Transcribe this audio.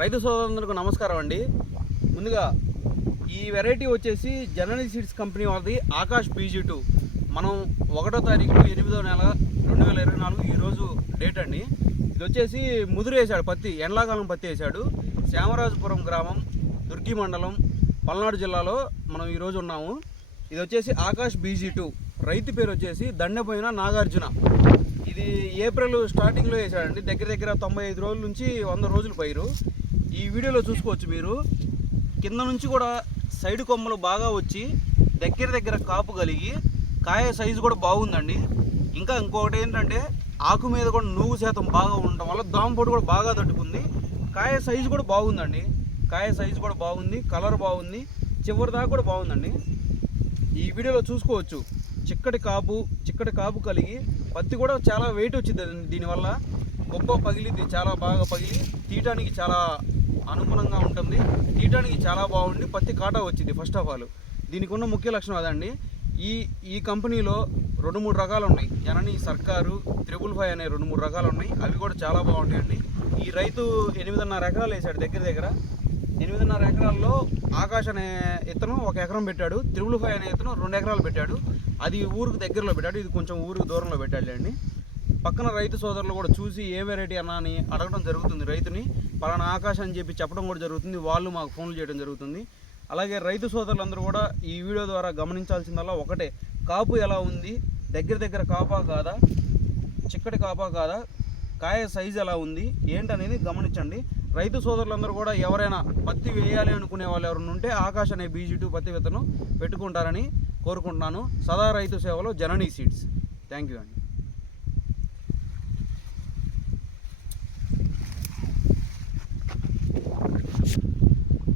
రైతు సోదరులకు నమస్కారం అండి. ముందుగా ఈ వెరైటీ వచ్చేసి జననీ సీడ్స్ కంపెనీ వాళ్ళది ఆకాష్ BG2. మనం 1వ తారీఖు 8వ నెల 2024 ఈరోజు డేట్ అండి. ఇది వచ్చేసి ముదురు వేసాడు, పత్తి ఎండాకాలం పత్తి వేసాడు. శ్యామరాజపురం గ్రామం, దుర్గి మండలం, పల్నాడు జిల్లాలో మనం ఈరోజు ఉన్నాము. ఇది వచ్చేసి ఆకాష్ BG2. రైతు పేరు వచ్చేసి దండపోయిన నాగార్జున. ఇది ఏప్రిల్ స్టార్టింగ్లో వేసాడండి. దగ్గర 95 రోజుల నుంచి 100 రోజులు పైరు. ఈ వీడియోలో చూసుకోవచ్చు మీరు. కింద నుంచి కూడా సైడ్ కొమ్మలు బాగా వచ్చి దగ్గర కాపు కలిగి కాయ సైజు కూడా బాగుందండి. ఇంకా ఇంకొకటి ఏంటంటే ఆకు మీద కూడా నూగు శాతం బాగా ఉండటం వల్ల దోమపోటు కూడా బాగా తట్టుకుంది. కాయ సైజు కూడా బాగుందండి. కాయ సైజు కూడా బాగుంది, కలర్ బాగుంది, చివరి దాకా కూడా బాగుందండి. ఈ వీడియోలో చూసుకోవచ్చు. చిక్కటి కాపు కలిగి పత్తి కూడా చాలా వెయిట్ వచ్చింది. దీనివల్ల గొప్ప పగిలింది, చాలా బాగా పగిలి తీయటానికి చాలా అనుగుణంగా ఉంటుంది. తీయటానికి చాలా బాగుండి పత్తి కాటా వచ్చింది. ఫస్ట్ ఆఫ్ ఆల్ దీనికి ఉన్న ముఖ్య లక్షణం అదండి. ఈ కంపెనీలో 2-3 రకాలు ఉన్నాయి. జననీ, సర్కారు, 555 అనే 2-3 రకాలు ఉన్నాయి. అవి కూడా చాలా బాగుంటాయండి. ఈ రైతు 8.5 ఎకరాలు వేసాడు. దగ్గర 8.5 ఎకరాల్లో ఆకాష్ అనే ఇతను 1 ఎకరం పెట్టాడు. 555 అనే ఇతను 2 ఎకరాలు పెట్టాడు. అది ఊరికి దగ్గరలో పెట్టాడు, ఇది కొంచెం ఊరికి దూరంలో పెట్టాడు అండి. పక్కన రైతు సోదరులు కూడా చూసి ఏ వెరైటీ అన్నా అని అడగడం జరుగుతుంది. రైతుని పలానా ఆకాశం అని చెప్పి చెప్పడం కూడా జరుగుతుంది. వాళ్ళు మాకు ఫోన్లు చేయడం జరుగుతుంది. అలాగే రైతు సోదరులందరూ కూడా ఈ వీడియో ద్వారా గమనించాల్సిందల్లా ఒకటే, కాపు ఎలా ఉంది, దగ్గర కాపా కాదా, చిక్కటి కాపా కాదా, కాయ సైజు ఎలా ఉంది ఏంటనేది గమనించండి. రైతు సోదరులందరూ కూడా ఎవరైనా పత్తి వేయాలి అనుకునే వాళ్ళు ఎవరైనా ఉంటే ఆకాష్ అనే BG2 పత్తి విత్తనం పెట్టుకుంటారని కోరుకుంటున్నాను. సదా రైతు సేవలో జననీ సీడ్స్. థ్యాంక్ యూ అండి.